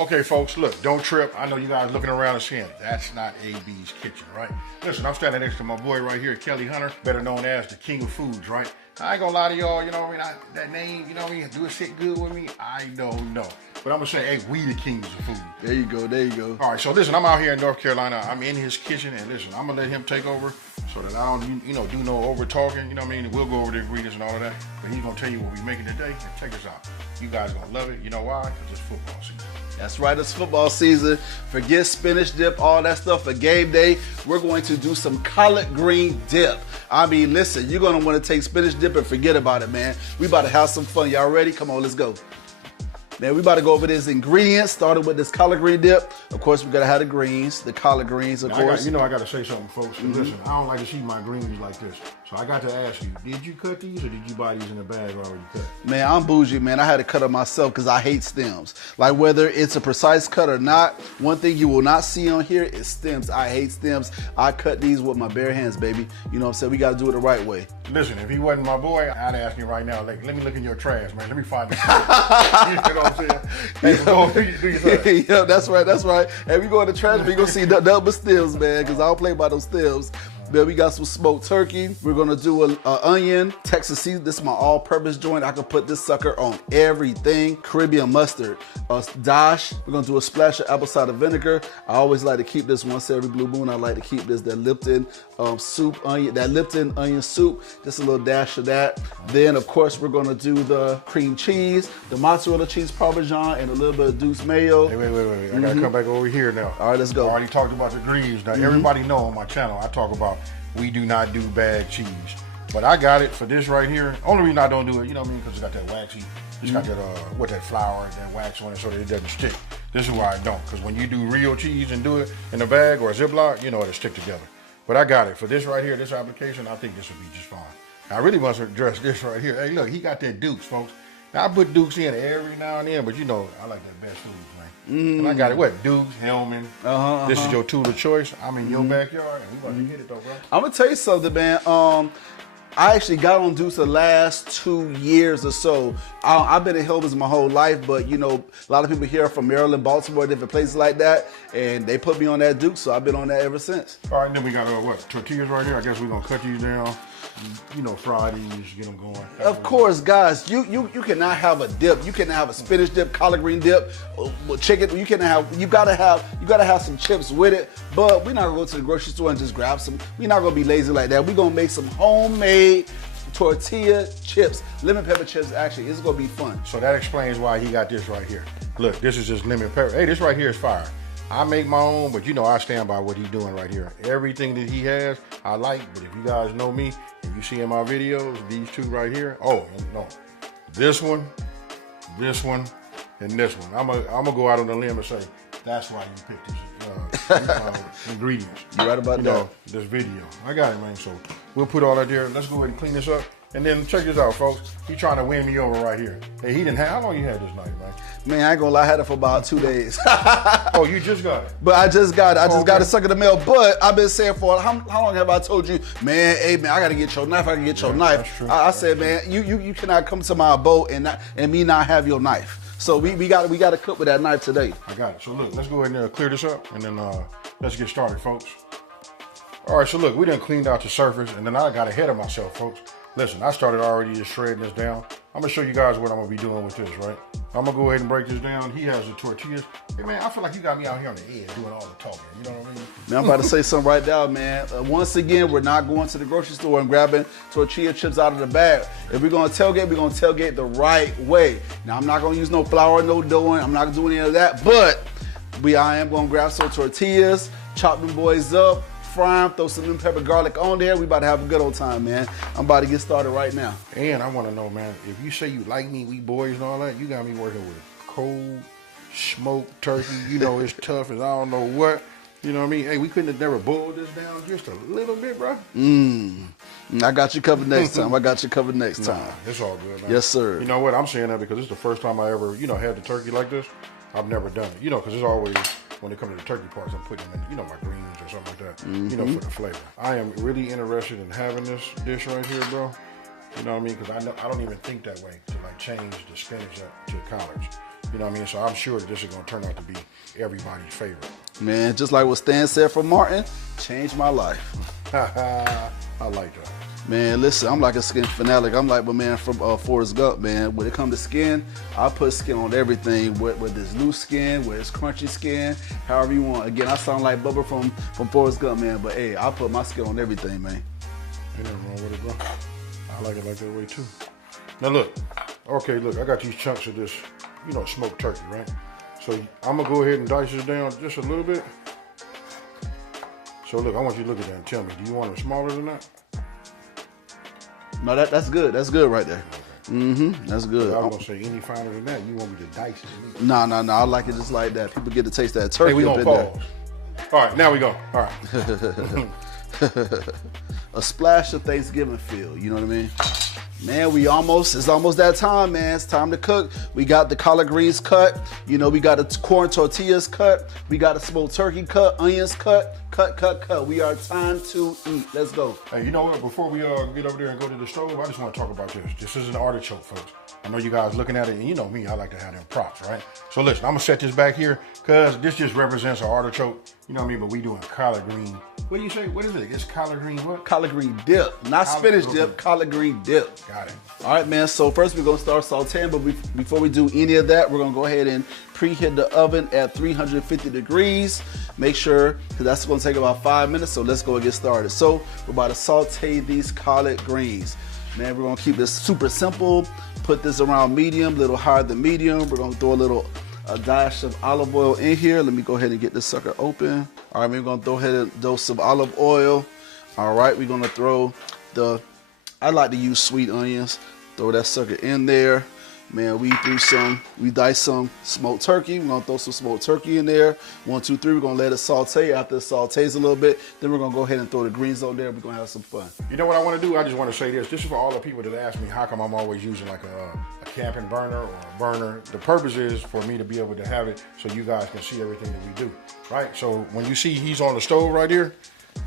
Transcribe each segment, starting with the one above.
Okay, folks, look, don't trip. I know you guys looking around and saying, that's not AB's kitchen, right? Listen, I'm standing next to my boy right here, Kelly Hunter, better known as the King of Foods, right? I ain't gonna lie to y'all, you know what I mean? That name, you know what I mean? Do it sit good with me? I don't know. But I'm gonna say, hey, we the kings of food. There you go, there you go. All right, so listen, I'm out here in North Carolina. I'm in his kitchen, and listen, I'm gonna let him take over so that I don't, do no over talking, you know what I mean? We'll go over the ingredients and all of that, but he's gonna tell you what we're making today, and check us out. You guys gonna love it. You know why? Because it's football season. That's right, it's football season. Forget spinach dip, all that stuff for game day. We're going to do some collard green dip. I mean, listen, you're gonna wanna take spinach dip and forget about it, man. We about to have some fun. Y'all ready? Come on, let's go. Man, we about to go over these ingredients, starting with this collard green dip. Of course, we gotta have the greens, the collard greens, of course. I gotta say something, folks. Listen, I don't like to see my greens like this. So I got to ask you, did you cut these or did you buy these in a bag already cut? Man, I'm bougie, man. I had to cut them myself because I hate stems. Like whether it's a precise cut or not, one thing you will not see on here is stems. I hate stems. I cut these with my bare hands, baby. You know what I'm saying? We gotta do it the right way. Listen, if he wasn't my boy, I'd ask him right now, like, let me look in your trash, man. Let me find this. You know what I'm saying? Hey, go do your thing. Yeah, that's right, that's right. And we go in the trash, we gonna see nothing but stems, man, because I don't play by those stems. Then we got some smoked turkey. We're gonna do an onion, Texas season. This is my all-purpose joint. I can put this sucker on everything. Caribbean mustard, a dash. We're gonna do a splash of apple cider vinegar. I always like to keep this once every blue moon. I like to keep this, that Lipton soup onion, that Lipton onion soup. Just a little dash of that. Then of course we're gonna do the cream cheese, the mozzarella cheese parmesan, and a little bit of Duke's mayo. Hey, wait. I gotta come back over here now. All right, let's go. I already talked about the greens. Now everybody know on my channel, I talk about we do not do bag cheese. But I got it for this right here. Only reason I don't do it, you know what I mean? Because it's got that waxy, it's got that, that flour and that wax on it so that it doesn't stick. This is why I don't. Because when you do real cheese and do it in a bag or a Ziploc, you know it'll stick together. But I got it. For this right here, this application, I think this will be just fine. I really want to address this right here. Hey, look, he got that Dukes, folks. Now, I put Dukes in every now and then, but you know, I like that best food, man. And I got it, what, Dukes, Hellman. This is your tool of choice. I'm in your backyard, and we about to get it, though, bro. I'm going to tell you something, man. I actually got on Dukes the last 2 years or so. I've been in Hellman's my whole life, but you know, a lot of people here from Maryland, Baltimore, different places like that, and they put me on that Dukes, so I've been on that ever since. All right, and then we got, what, tortillas right here. I guess we're going to cut these down. You know, fry these, get them going. Of course, guys, you cannot have a dip. You cannot have a spinach dip, collard green dip, chicken. You gotta have some chips with it. But we're not gonna go to the grocery store and just grab some. We're not gonna be lazy like that. We're gonna make some homemade tortilla chips, lemon pepper chips. Actually, it's gonna be fun. So that explains why he got this right here. Look, this is just lemon pepper. Hey, this right here is fire. I make my own, but you know I stand by what he's doing right here. Everything that he has, I like, but if you guys know me, if you see in my videos, these two right here, oh, no. This one, and this one. I'm gonna go out on the limb and say, that's why you picked these ingredients. You're right about that. This video. I got it, man, so we'll put all that there. Let's go ahead and clean this up. And then check this out, folks. He's trying to win me over right here. Hey, he didn't have, how long you had this knife, man? Man, I ain't gonna lie, I had it for about 2 days. Oh, you just got it? But I just got it. I just got it stuck in the mail. But I've been saying for, how long have I told you, man, hey, man, I gotta get your knife, I can get your knife. That's true. I said, man, you cannot come to my abode and me not have your knife. So we got to cook with that knife today. I got it. So look, let's go ahead and clear this up, and then let's get started, folks. All right, so look, we done cleaned out the surface, and then I got ahead of myself, folks. Listen, I started already just shredding this down. I'm gonna show you guys what I'm gonna be doing with this, right? I'm gonna go ahead and break this down. He has the tortillas. Hey man, I feel like you got me out here on the edge doing all the talking. You know what I mean? Man, I'm about to say something right now, man. Once again, we're not going to the grocery store and grabbing tortilla chips out of the bag. If we're gonna tailgate the right way. Now, I'm not gonna use no flour, no dough. I'm not gonna do any of that, but I am gonna grab some tortillas, chop them boys up, fry them, throw some lemon pepper garlic on there. We about to have a good old time, man. I'm about to get started right now. And I want to know, man, if you say you like me, we boys and all that, you got me working with cold, smoked turkey. You know, it's tough as I don't know what. You know what I mean? Hey, we couldn't have never boiled this down just a little bit, bro. I got you covered next time. It's all good, man. Yes, sir. You know what? I'm saying that because it's the first time I ever, had the turkey like this. I've never done it. Because it's always, when it comes to the turkey parts, I'm putting them in, my greens or something like that, for the flavor. I am really interested in having this dish right here, bro. You know what I mean? Because I don't even think that way to change the spinach up to collards. You know what I mean? So I'm sure that this is going to turn out to be everybody's favorite. Man, just like what Stan said from Martin, changed my life. I like that. Man, listen, I'm like a skin fanatic. I'm like my man from Forrest Gump, man. When it comes to skin, I put skin on everything, whether it's loose skin, whether it's crunchy skin, however you want. Again, I sound like Bubba from Forrest Gump, man, but hey, I put my skin on everything, man. Ain't nothing wrong with it, bro. I like it like that way, too. Now, look. Okay, look, I got these chunks of this, you know, smoked turkey, right? So I'm going to go ahead and dice this down just a little bit. So, look, I want you to look at that and tell me, do you want it smaller than that? No, that's good. That's good right there. Mm-hmm. That's good. I was gonna say any finer than that. You want me to dice it? No. I like it just like that. People get to taste that turkey. Hey, we gonna pause. All right, now we go. All right. A splash of Thanksgiving feel. You know what I mean? Man, it's almost that time, man. It's time to cook. We got the collard greens cut. You know, we got the corn tortillas cut. We got the smoked turkey cut, onions cut. Cut. We are time to eat. Let's go. Hey, you know what? Before we get over there and go to the stove, I just want to talk about this. This is an artichoke, folks. I know you guys looking at it, and you know me, I like to have them props, right? So listen, I'm gonna set this back here because this just represents an artichoke. You know what I mean? But we doing collard green. What do you say? What is it? It's collard green what? Collard green dip. Not spinach dip, collard green dip. Got it. All right, man. So first we're going to start sauteing, but before we do any of that, we're going to go ahead and preheat the oven at 350 degrees. Make sure, because that's going to take about 5 minutes, so let's go and get started. So we're about to saute these collard greens. Man, we're going to keep this super simple. Put this around medium, a little higher than medium. We're going to throw a dash of olive oil in here. Let me go ahead and get this sucker open. All right, we're gonna throw ahead and throw some olive oil. All right, we're gonna throw I like to use sweet onions. Throw that sucker in there. Man, we diced some smoked turkey. We're gonna throw some smoked turkey in there. 1, 2, 3, we're gonna let it saute. After it sautés a little bit, then we're gonna go ahead and throw the greens on there. We're gonna have some fun. You know what I wanna do? I just wanna say this. This is for all the people that ask me how come I'm always using like a camping burner or a burner. The purpose is for me to be able to have it so you guys can see everything that we do, right? So when you see he's on the stove right here,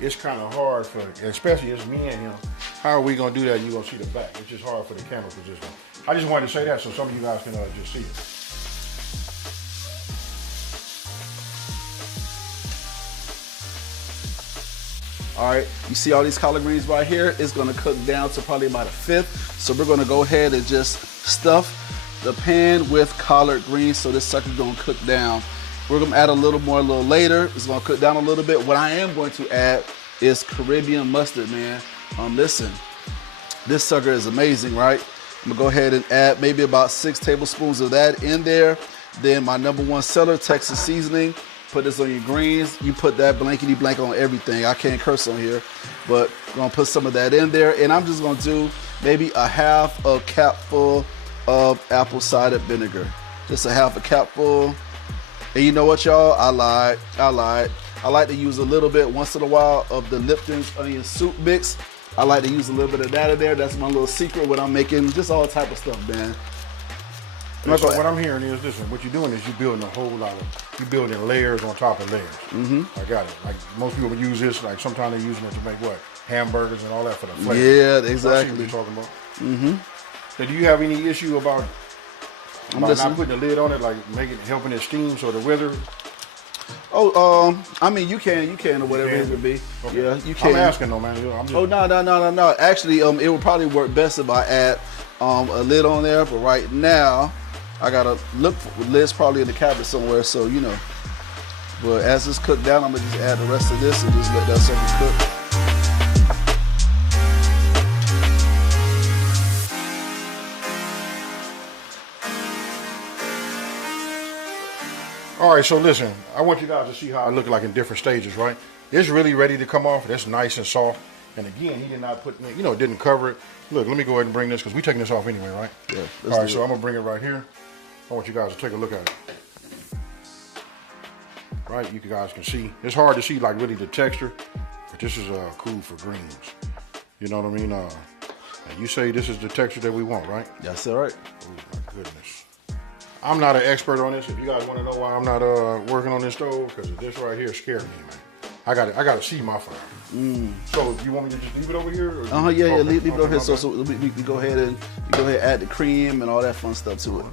it's kind of hard for, especially it's me and him. How are we gonna do that and you're gonna see the back? It's just hard for the camera position. I just wanted to say that so some of you guys can just see it. All right, you see all these collard greens right here? It's gonna cook down to probably about a fifth. So we're gonna go ahead and just stuff the pan with collard greens so this sucker's gonna cook down. We're gonna add a little more a little later. It's gonna cook down a little bit. What I am going to add is Caribbean mustard, man. Listen, this sucker is amazing, right? I'm gonna go ahead and add maybe about 6 tablespoons of that in there. Then my #1 seller, Texas seasoning. Put this on your greens. You put that blankety blank on everything. I can't curse on here, but I'm gonna put some of that in there. And I'm just gonna do maybe a half a capful of apple cider vinegar. Just a half a capful. And you know what, y'all? I like to use a little bit once in a while of the Lipton's onion soup mix. I like to use a little bit of that in there. That's my little secret when I'm making just all type of stuff, man. So what I'm hearing is this: what you're doing is you're building a whole lot of, you're building layers on top of layers. Mm-hmm. I got it. Like most people would use this, like sometimes they're using it to make what? Hamburgers and all that for the flavor. Yeah, exactly. So I see what you're talking about. Mm-hmm. So do you have any issue about not putting the lid on it, like helping it steam so it wither? Oh, I mean, you can or whatever it would be. Okay. Yeah, you can. I'm asking though, man. Oh, no. Actually, it would probably work best if I add a lid on there. But right now, I gotta look for lid's probably in the cabinet somewhere. So you know. But as it's cooked down, I'm gonna just add the rest of this and just let that sucker cook. All right, so listen, I want you guys to see how I look like in different stages, right? It's really ready to come off. It's nice and soft. And again, he did not put, didn't cover it. Look, let me go ahead and bring this, because we're taking this off anyway, right? Yeah. All right, so I'm going to bring it right here. I want you guys to take a look at it. Right, you guys can see. It's hard to see, like, really the texture, but this is cool for greens. You know what I mean? And you say this is the texture that we want, right? That's all right. Oh, my goodness. I'm not an expert on this. If you guys want to know why I'm not working on this stove, because this right here scared me, man. I got to see my fire. So you want me to just leave it over here? Yeah, leave it over here. So we go ahead and add the cream and all that fun stuff to it.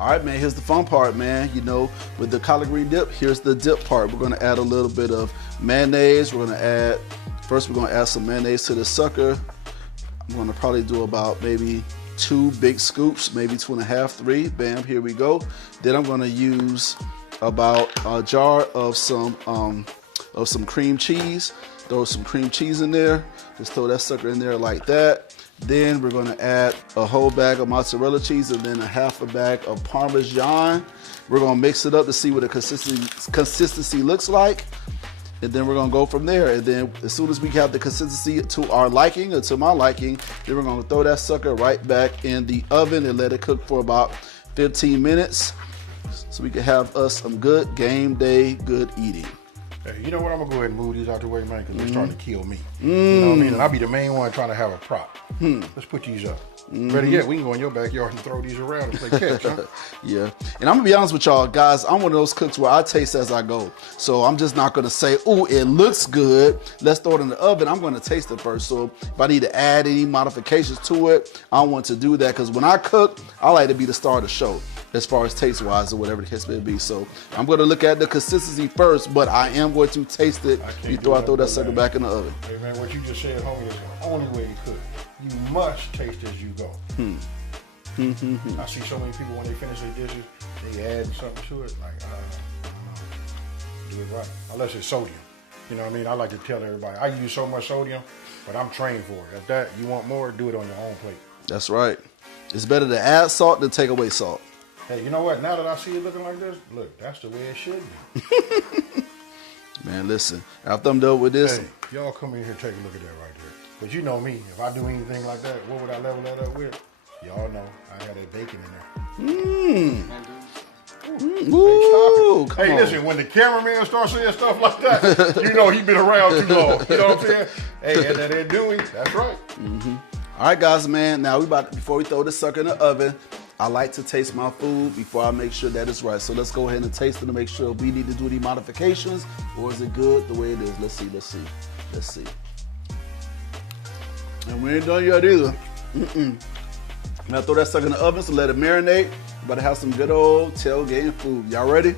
All right, man, here's the fun part, man. You know, with the collard green dip, here's the dip part. We're gonna add a little bit of mayonnaise. We're gonna add some mayonnaise to this sucker. I'm gonna probably do about maybe 2 big scoops, maybe 2.5, 3. Bam, here we go. Then I'm gonna use about a jar of some cream cheese. Throw some cream cheese in there. Just throw that sucker in there like that. Then we're gonna add a whole bag of mozzarella cheese and then a half a bag of Parmesan. We're gonna mix it up to see what the consistency looks like. And then we're gonna go from there. And then as soon as we have the consistency to our liking or to my liking, then we're gonna throw that sucker right back in the oven and let it cook for about 15 minutes. So we can have us some good game day, good eating. Hey, you know what? I'm gonna go ahead and move these out the way, man, because they're starting to kill me. You know what I mean? And I'll be the main one trying to have a prop. Let's put these up. Better yet, we can go in your backyard and throw these around and play catch, huh? Yeah. And I'm gonna be honest with y'all, guys, I'm one of those cooks where I taste as I go. So I'm just not gonna say, oh, it looks good, let's throw it in the oven. I'm gonna taste it first. So if I need to add any modifications to it, I want to do that, because when I cook, I like to be the star of the show, as far as taste wise or whatever the case may be. So I'm gonna look at the consistency first, but I am going to taste it before I throw that sucker back in the oven. Hey man, what you just said, homie, is the only way you cook. You must taste as you go. I see so many people when they finish their dishes, they add something to it, like, do it right. Unless it's sodium. You know what I mean? I like to tell everybody, I use so much sodium, but I'm trained for it. If that you want more, do it on your own plate. That's right. It's better to add salt than take away salt. Hey, you know what? Now that I see it looking like this, look, that's the way it should be. Man, listen, after I'm done with this. Hey, y'all come in here, take a look at that right there. But you know me, if I do anything like that, what would I level that up with? Y'all know, I had that bacon in there. Ooh, hey, listen, when the cameraman starts saying stuff like that, you know he been around too long. You know what I'm saying? Hey, and that Dewey, that's right. All right, guys, man. Now before we throw this sucker in the oven, I like to taste my food before I make sure that it's right. So let's go ahead and taste it to make sure if we need to do any modifications, or is it good the way it is? Let's see. And we ain't done yet either. Now throw that sucker in the oven, so let it marinate. About to have some good old tailgating food. Y'all ready?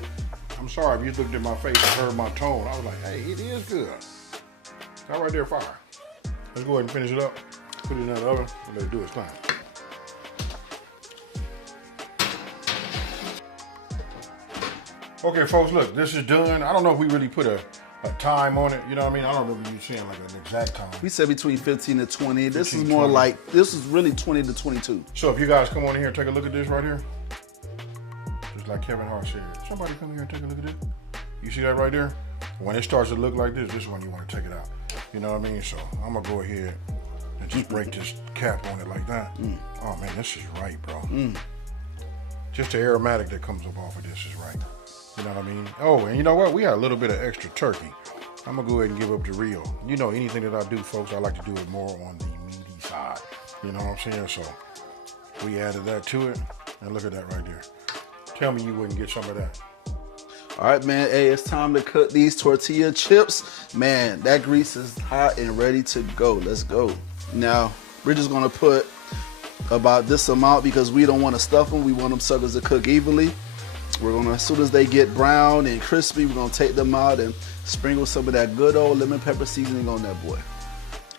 I'm sorry if you looked at my face and heard my tone. I was like, hey, it is good. That right there, fire. Let's go ahead and finish it up. Put it in the oven and let it do its thing. Okay, folks, look, this is done. I don't know if we really put a time on it. You know what I mean? I don't remember you saying like an exact time. We said between 15 and 20. This is more 20. Like, this is really 20 to 22. So if you guys come on in here and take a look at this right here, just like Kevin Hart said, somebody come here and take a look at it. You see that right there? When it starts to look like this is when you want to take it out. You know what I mean? So I'm going to go ahead and just break this cap on it like that. Oh man, this is right, bro. Just the aromatic that comes up off of this is right. You know what I mean? Oh, and you know what? We had a little bit of extra turkey. I'm going to go ahead and give up the real. You know, anything that I do, folks, I like to do it more on the meaty side. You know what I'm saying? So we added that to it. And look at that right there. Tell me you wouldn't get some of that. All right, man. Hey, it's time to cook these tortilla chips. Man, that grease is hot and ready to go. Let's go. Now, we're just going to put about this amount because we don't want to stuff them. We want them suckers to cook evenly. We're gonna, as soon as they get brown and crispy, we're gonna take them out and sprinkle some of that good old lemon pepper seasoning on that boy.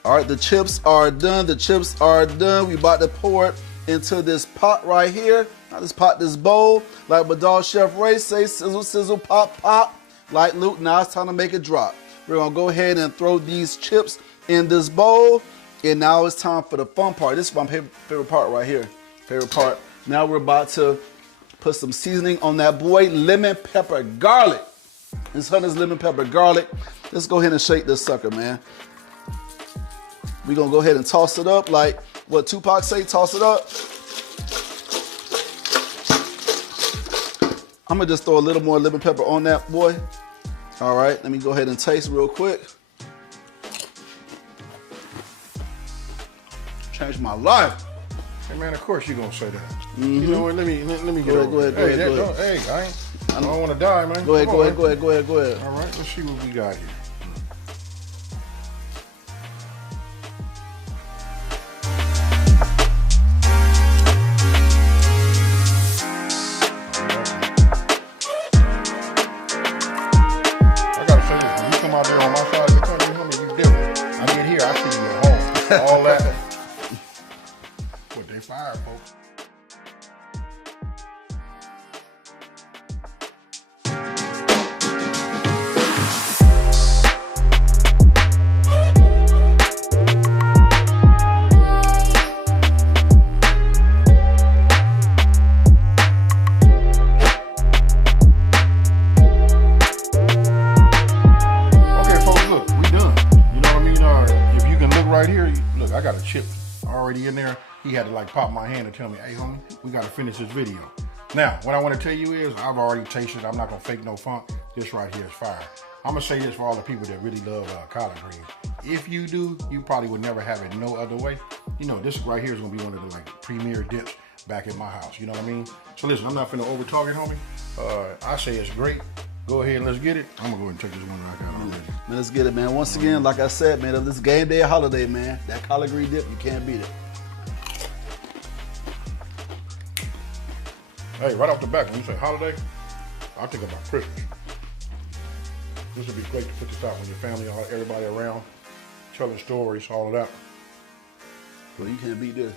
All right, the chips are done. We about to pour it into this pot right here. Not this pot, this bowl. Like my dog Chef Ray say, sizzle, sizzle, pop, pop. Like Luke, now it's time to make it drop. We're gonna go ahead and throw these chips in this bowl. And now it's time for the fun part. This is my favorite part right here. Now we're about to put some seasoning on that boy, lemon pepper garlic. This Hunter's lemon pepper garlic. Let's go ahead and shake this sucker, man. We're gonna go ahead and toss it up like what Tupac say, toss it up. I'm gonna just throw a little more lemon pepper on that boy. All right, let me go ahead and taste real quick. Changed my life. Hey man, of course you're gonna say that. You know what? Let me get Go over ahead, it. go ahead. Hey, I don't want to die, man. Go ahead. All right, let's see what we got here. all that. What they fired, folks. Right here, look, I got a chip already in there. He had to like pop my hand and tell me, hey homie, we gotta finish this video. Now, what I wanna tell you is, I've already tasted, I'm not gonna fake no funk. This right here is fire. I'm gonna say this for all the people that really love collard greens. If you do, you probably would never have it no other way. You know, this right here is gonna be one of the like premier dips back at my house, you know what I mean? So listen, I'm not finna over talk it, homie. I say it's great. Go ahead and let's get it. I'm gonna go ahead and take this one that I got already. Man, let's get it, man. Once again, like I said, man, this game day holiday, man. That collard green dip, you can't beat it. Hey, right off the bat, when you say holiday, I think about Christmas. This would be great to put this out when your family, everybody around, telling stories, all of that. Well, you can't beat this.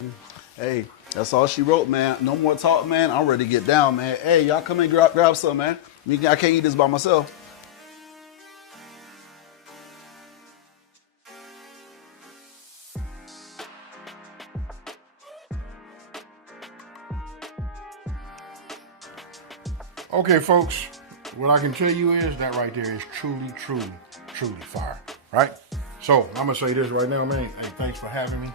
No. Hey, that's all she wrote, man. No more talk, man. I'm ready to get down, man. Hey, y'all come and grab some, man. I can't eat this by myself. Okay, folks, what I can tell you is that right there is truly, truly, truly fire, right? So I'm gonna say this right now, man. Hey, thanks for having me,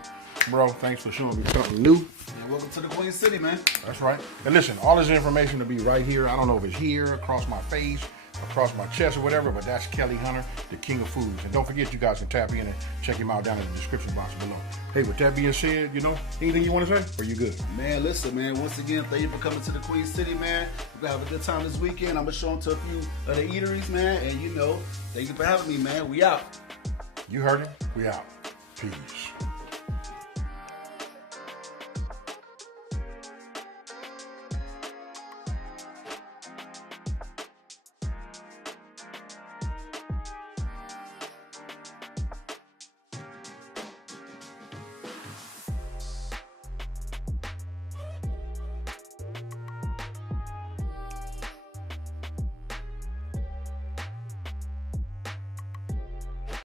bro. Thanks for showing me something new. And welcome to the Queen City, man. That's right. And listen, all this information will be right here. I don't know if it's here, across my face, across my chest or whatever, but that's Kelly Hunter, the king of foods. And don't forget, you guys can tap in and check him out down in the description box below. Hey, with that being said, you know, anything you want to say? Or you good? Man, listen, man, once again, thank you for coming to the Queen City, man. We're going to have a good time this weekend. I'm going to show them to a few of the eateries, man. And, you know, thank you for having me, man. We out. You heard him. We out. Peace.